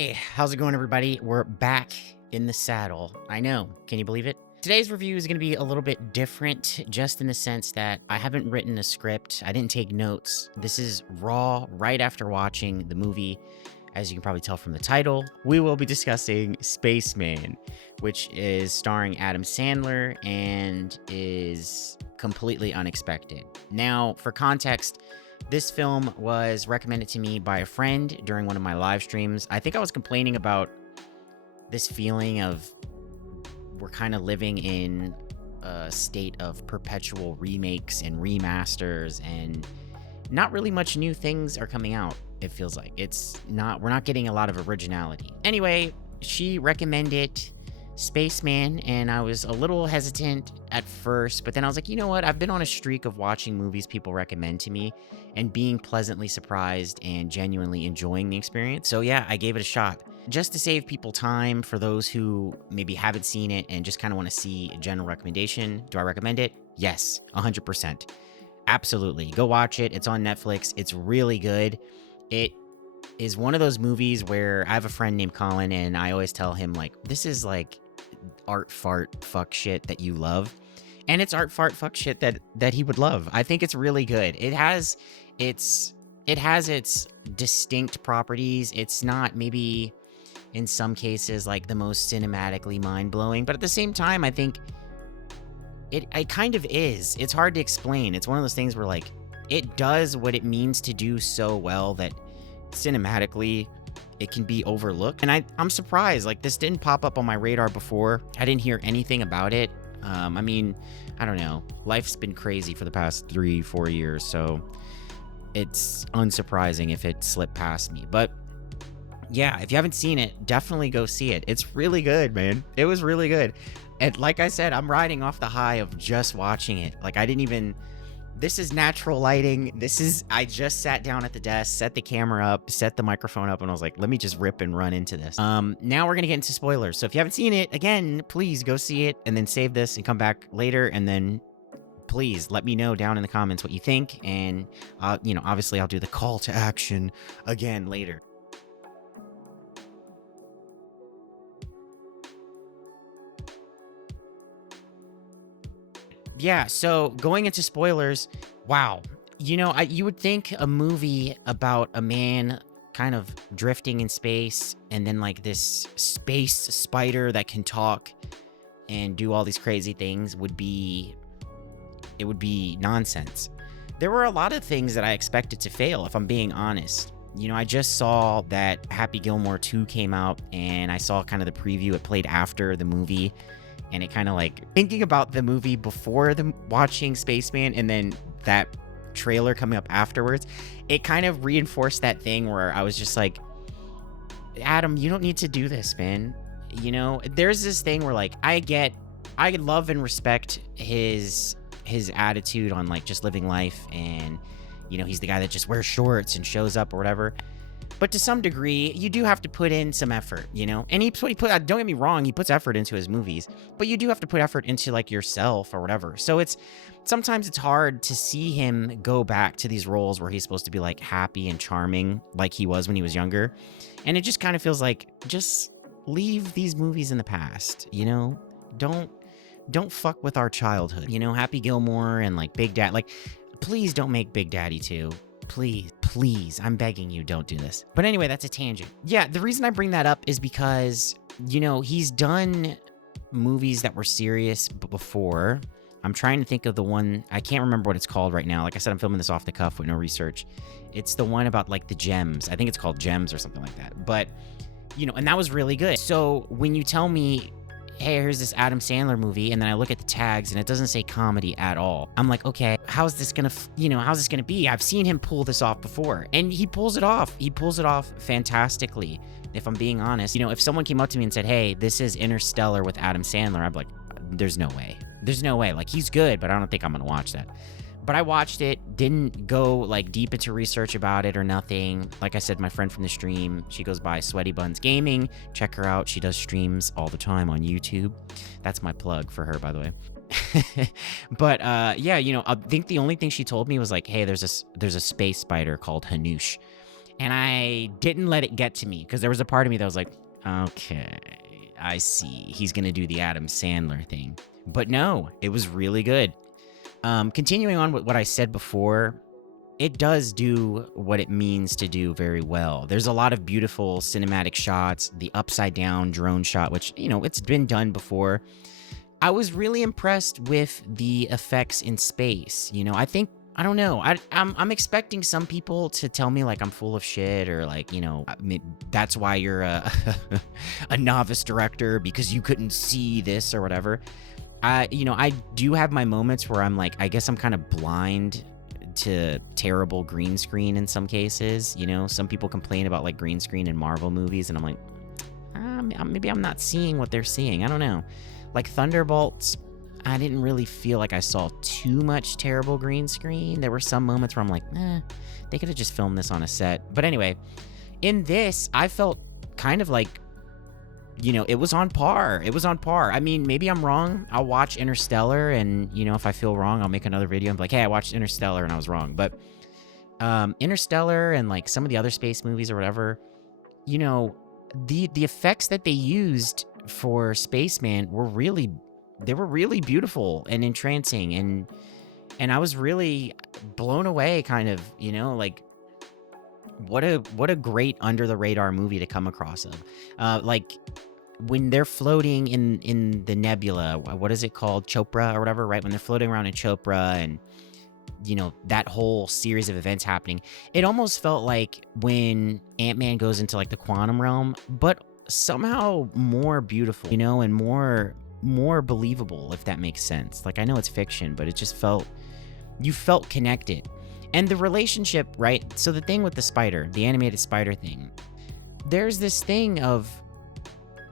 Hey, how's it going, everybody? We're back in the saddle. I know. Can you believe it? Today's review is going to be a little bit different, just in the sense that I haven't written a script. I didn't take notes. This is raw right after watching the movie. As you can probably tell from the title, we will be discussing Spaceman, which is starring Adam Sandler and is completely unexpected. Now, for context, this film was recommended to me by a friend during one of my live streams. I think I was complaining about this feeling of we're kind of living in a state of perpetual remakes and remasters, and not really much new things are coming out. It feels like we're not getting a lot of originality. Anyway, she recommended Spaceman, and I was a little hesitant at first, but then I was like, you know what? I've been on a streak of watching movies people recommend to me and being pleasantly surprised and genuinely enjoying the experience. So yeah, I gave it a shot. Just to save people time, for those who maybe haven't seen it and just kind of want to see a general recommendation, do I recommend it? Yes, 100%. Absolutely. Go watch it. It's on Netflix. It's really good. It is one of those movies where I have a friend named Colin, and I always tell him, like, this is like art fart fuck shit that you love. And it's art fart fuck shit that he would love. I think it's really good. It has its distinct properties. It's not maybe in some cases like the most cinematically mind-blowing, but at the same time, I think it kind of is. It's hard to explain. It's one of those things where, like, it does what it means to do so well that cinematically it can be overlooked. And I'm surprised, like, this didn't pop up on my radar before. I didn't hear anything about it. I mean, I don't know. Life's been crazy for the past 3-4 years, so it's unsurprising if it slipped past me. But yeah, if you haven't seen it, definitely go see it. It's really good, man. It was really good. And like I said, I'm riding off the high of just watching it. Like, this is natural lighting. I just sat down at the desk, set the camera up, set the microphone up, and I was like, let me just rip and run into this. Now we're gonna get into spoilers. So if you haven't seen it, again, please go see it and then save this and come back later, and then please let me know down in the comments what you think. And obviously I'll do the call to action again later. Yeah, so going into spoilers, wow. You would think a movie about a man kind of drifting in space and then like this space spider that can talk and do all these crazy things would be nonsense. There were a lot of things that I expected to fail, if I'm being honest. I just saw that Happy Gilmore 2 came out, and I saw kind of the preview. It played after the movie. And it kind of, like, thinking about the movie before watching Spaceman and then that trailer coming up afterwards, it kind of reinforced that thing where I was just like, Adam, you don't need to do this, man. There's this thing where, like, I love and respect his attitude on, like, just living life, and he's the guy that just wears shorts and shows up or whatever. But to some degree, you do have to put in some effort, And don't get me wrong, he puts effort into his movies, but you do have to put effort into, like, yourself or whatever. So sometimes it's hard to see him go back to these roles where he's supposed to be, like, happy and charming like he was when he was younger. And it just kind of feels like, just leave these movies in the past, Don't fuck with our childhood. Happy Gilmore and, like, Big Dad. Like, please don't make Big Daddy 2. Please, I'm begging you, don't do this. But anyway, that's a tangent. Yeah, the reason I bring that up is because, he's done movies that were serious before. I'm trying to think of the one, I can't remember what it's called right now. Like I said, I'm filming this off the cuff with no research. It's the one about, like, the gems. I think it's called Gems or something like that. But, and that was really good. So when you tell me, hey, here's this Adam Sandler movie, and then I look at the tags and it doesn't say comedy at all, I'm like, okay, how's this gonna be? I've seen him pull this off before, and he pulls it off. He pulls it off fantastically, if I'm being honest. If someone came up to me and said, hey, this is Interstellar with Adam Sandler, I'd be like, there's no way. Like, he's good, but I don't think I'm gonna watch that. But I watched it, didn't go, like, deep into research about it or nothing. Like I said, my friend from the stream, she goes by Sweaty Buns Gaming. Check her out. She does streams all the time on YouTube. That's my plug for her, by the way. But yeah, I think the only thing she told me was like, hey, there's a space spider called Hanoush. And I didn't let it get to me because there was a part of me that was like, okay, I see. He's going to do the Adam Sandler thing. But no, it was really good. Continuing on with what I said before, it does do what it means to do very well. There's a lot of beautiful cinematic shots, the upside down drone shot, which, it's been done before. I was really impressed with the effects in space. I don't know. I'm expecting some people to tell me like I'm full of shit or like, that's why you're a, a novice director because you couldn't see this or whatever. I do have my moments where I'm like, I guess I'm kind of blind to terrible green screen in some cases. Some people complain about like green screen in Marvel movies, and I'm like, maybe I'm not seeing what they're seeing. I don't know. Like Thunderbolts, I didn't really feel like I saw too much terrible green screen. There were some moments where I'm like, they could have just filmed this on a set. But anyway, in this, I felt kind of like, it was on par. It was on par. I mean, maybe I'm wrong. I'll watch Interstellar, and, if I feel wrong, I'll make another video and be like, hey, I watched Interstellar and I was wrong. But Interstellar and, like, some of the other space movies or whatever, the effects that they used for Spaceman were really beautiful and entrancing. And I was really blown away, kind of, like, what a great under the radar movie to come across of. Like when they're floating in the nebula, what is it called? Chopra or whatever, right? When they're floating around in Chopra and, that whole series of events happening, it almost felt like when Ant-Man goes into like the quantum realm, but somehow more beautiful, and more believable, if that makes sense. Like, I know it's fiction, but it just you felt connected. And the relationship, right? So the thing with the spider, the animated spider thing, there's this thing of,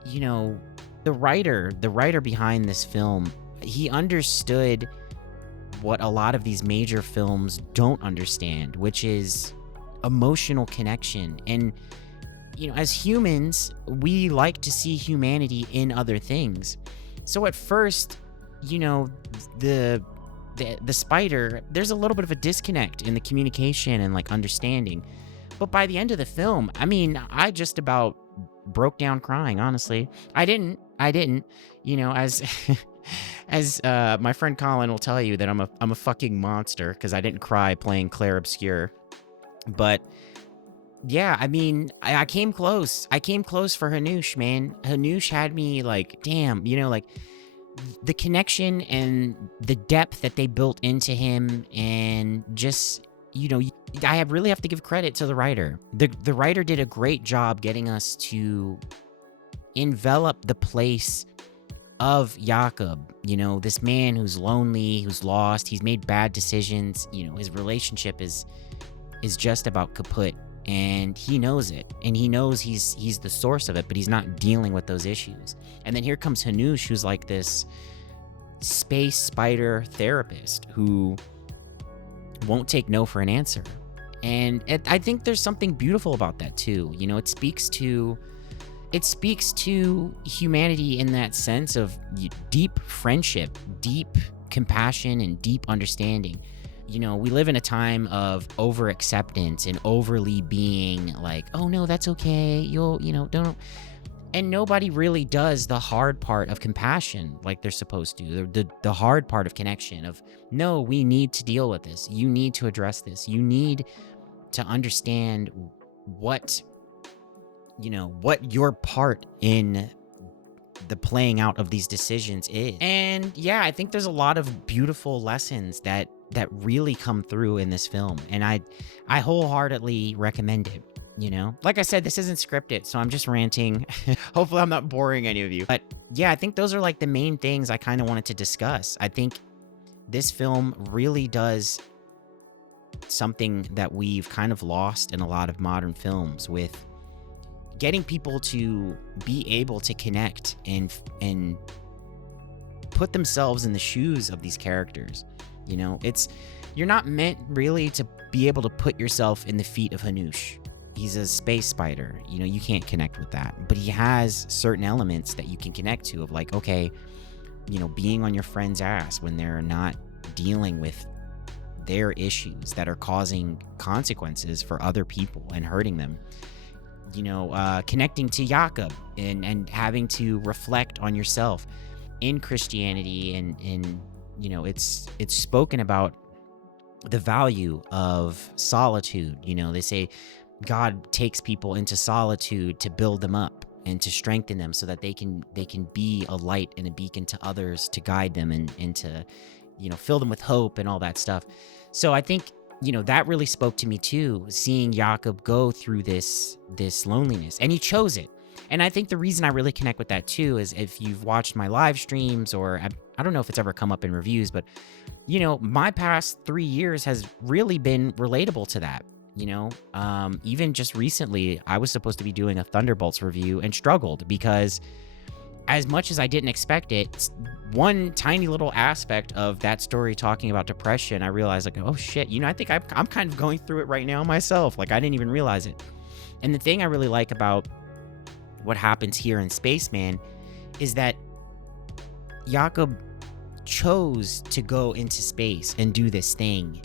the writer behind this film, he understood what a lot of these major films don't understand, which is emotional connection. And, as humans, we like to see humanity in other things. So at first, the spider, there's a little bit of a disconnect in the communication and like understanding. But by the end of the film, I mean, I just about broke down crying, honestly. I didn't, as as my friend Colin will tell you that I'm a fucking monster because I didn't cry playing Claire Obscure. But yeah, I mean, I came close. I came close for Hanush, man. Hanush had me like, damn, like the connection and the depth that they built into him, and just, I really have to give credit to the writer. The writer did a great job getting us to envelop the place of Jakob, this man who's lonely, who's lost, he's made bad decisions, his relationship is just about kaput, and he knows it, and he knows he's the source of it, but he's not dealing with those issues. And then here comes Hanush, who's like this space spider therapist who won't take no for an answer. And I think there's something beautiful about that too. It speaks to humanity in that sense of deep friendship, deep compassion, and deep understanding. We live in a time of over acceptance and overly being like, oh no, that's okay. Don't. And nobody really does the hard part of compassion like they're supposed to. The hard part of connection of, no, we need to deal with this. You need to address this. You need to understand what your part in the playing out of these decisions is. And yeah, I think there's a lot of beautiful lessons that really come through in this film, and I wholeheartedly recommend it. Like I said, this isn't scripted, so I'm just ranting. Hopefully I'm not boring any of you, but yeah, I think those are like the main things I kind of wanted to discuss. I think this film really does something that we've kind of lost in a lot of modern films, with getting people to be able to connect and put themselves in the shoes of these characters. You're not meant really to be able to put yourself in the feet of Hanush. He's a space spider. You can't connect with that. But he has certain elements that you can connect to, of like, okay, being on your friend's ass when they're not dealing with their issues that are causing consequences for other people and hurting them. Connecting to Jakob and having to reflect on yourself in Christianity, and it's spoken about the value of solitude. They say God takes people into solitude to build them up and to strengthen them so that they can be a light and a beacon to others, to guide them and to fill them with hope and all that stuff. So I think that really spoke to me too, seeing Jakob go through this loneliness, and he chose it. And I think the reason I really connect with that too is if you've watched my live streams, or I don't know if it's ever come up in reviews, but my past 3 years has really been relatable to that. Even just recently, I was supposed to be doing a Thunderbolts review and struggled because, as much as I didn't expect it, one tiny little aspect of that story talking about depression, I realized, like, oh shit, I think I'm kind of going through it right now myself. Like, I didn't even realize it. And the thing I really like about what happens here in Spaceman is that Jakob chose to go into space and do this thing.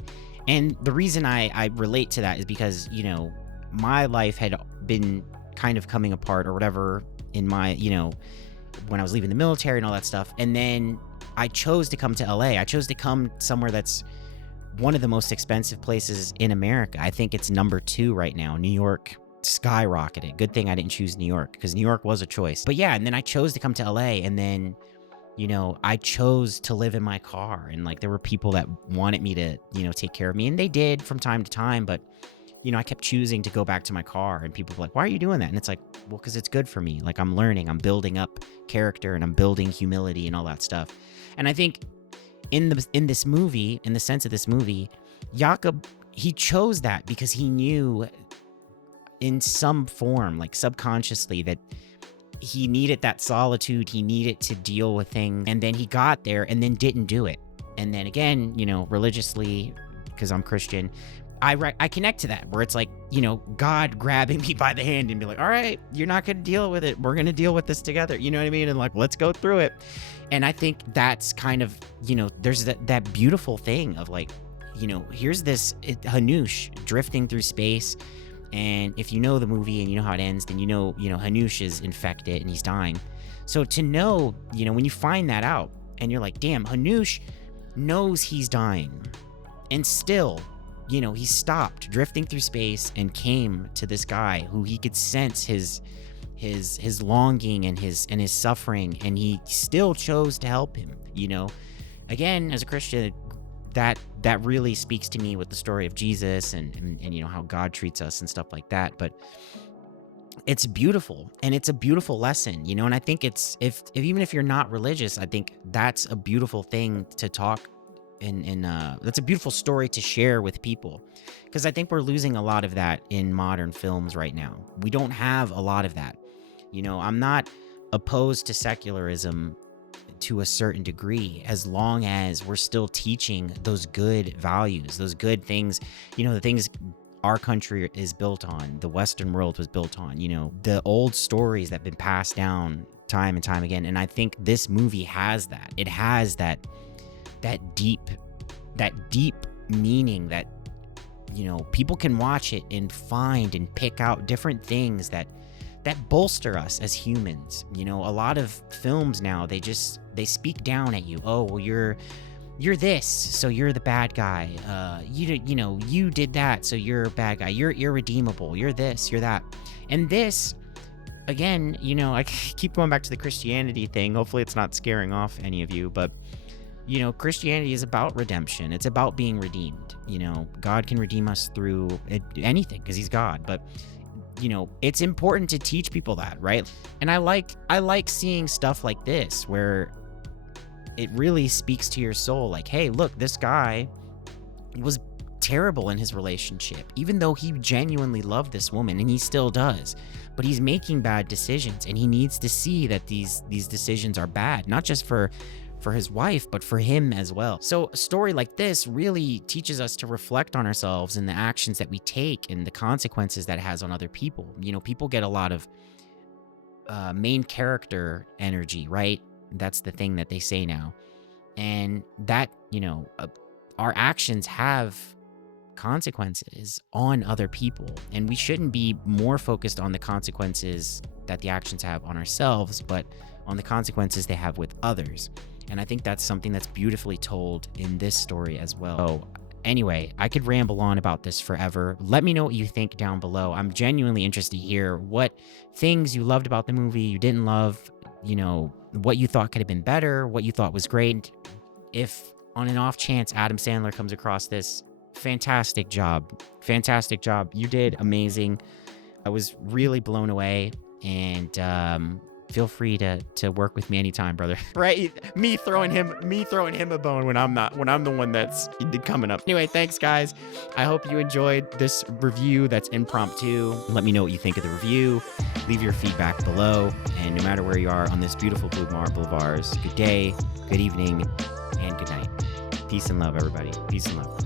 And the reason I relate to that is because, my life had been kind of coming apart or whatever in my, when I was leaving the military and all that stuff. And then I chose to come to LA. I chose to come somewhere that's one of the most expensive places in America. I think it's number 2 right now. New York skyrocketed. Good thing I didn't choose New York, because New York was a choice. But yeah, and then I chose to come to LA, and then I chose to live in my car, and like there were people that wanted me to, take care of me, and they did from time to time, but I kept choosing to go back to my car, and people were like, why are you doing that? And it's like, well, because it's good for me. Like, I'm learning, I'm building up character, and I'm building humility and all that stuff. And I think in this movie, in the sense of this movie, Jakob, he chose that because he knew in some form, like subconsciously, that he needed that solitude, he needed to deal with things, and then he got there and then didn't do it. And then again, religiously, because I'm Christian, I connect to that, where it's like, God grabbing me by the hand and be like, all right, you're not going to deal with it. We're going to deal with this together. You know what I mean? And like, let's go through it. And I think that's kind of, there's that beautiful thing of like, here's this Hanush drifting through space. And if you know the movie and you know how it ends, then Hanush is infected and he's dying. So to know, when you find that out and you're like, damn, Hanush knows he's dying, and still, he stopped drifting through space and came to this guy who he could sense his longing and his suffering, and he still chose to help him. Again, as a Christian, that really speaks to me with the story of Jesus and how God treats us and stuff like that. But it's beautiful, and it's a beautiful lesson, and I think it's even if you're not religious, I think that's a beautiful thing to talk, and that's a beautiful story to share with people, because I think we're losing a lot of that in modern films right now. We don't have a lot of that. I'm not opposed to secularism to a certain degree, as long as we're still teaching those good values, those good things, the things our country is built on, the Western world was built on, the old stories that have been passed down time and time again. And I think this movie has that. It has that deep meaning that, people can watch it and find and pick out different things that bolster us as humans. A lot of films now, they speak down at you. Oh, well, you're this, so you're the bad guy. You did that, so you're a bad guy. You're irredeemable. You're this, you're that. And this, again, I keep going back to the Christianity thing. Hopefully it's not scaring off any of you, but Christianity is about redemption. It's about being redeemed. God can redeem us through anything because he's God, but it's important to teach people that, right? And I like seeing stuff like this where it really speaks to your soul. Like, hey, look, this guy was terrible in his relationship, even though he genuinely loved this woman, and he still does. But he's making bad decisions, and he needs to see that these decisions are bad, not just for his wife, but for him as well. So a story like this really teaches us to reflect on ourselves and the actions that we take and the consequences that it has on other people. People get a lot of main character energy, right? That's the thing that they say now. And that, our actions have consequences on other people, and we shouldn't be more focused on the consequences that the actions have on ourselves, but on the consequences they have with others. And I think that's something that's beautifully told in this story as well. So anyway, I could ramble on about this forever. Let me know what you think down below. I'm genuinely interested to hear what things you loved about the movie, you didn't love, you know, what you thought could have been better, what you thought was great. If on an off chance Adam Sandler comes across this, fantastic job. Fantastic job. You did amazing. I was really blown away, and feel free to work with me anytime, brother. Right? Me throwing him a bone when I'm the one that's coming up. Anyway, thanks guys. I hope you enjoyed this review that's impromptu. Let me know what you think of the review. Leave your feedback below, and no matter where you are on this beautiful blue marble of ours, good day, good evening, and good night. Peace and love, everybody. Peace and love.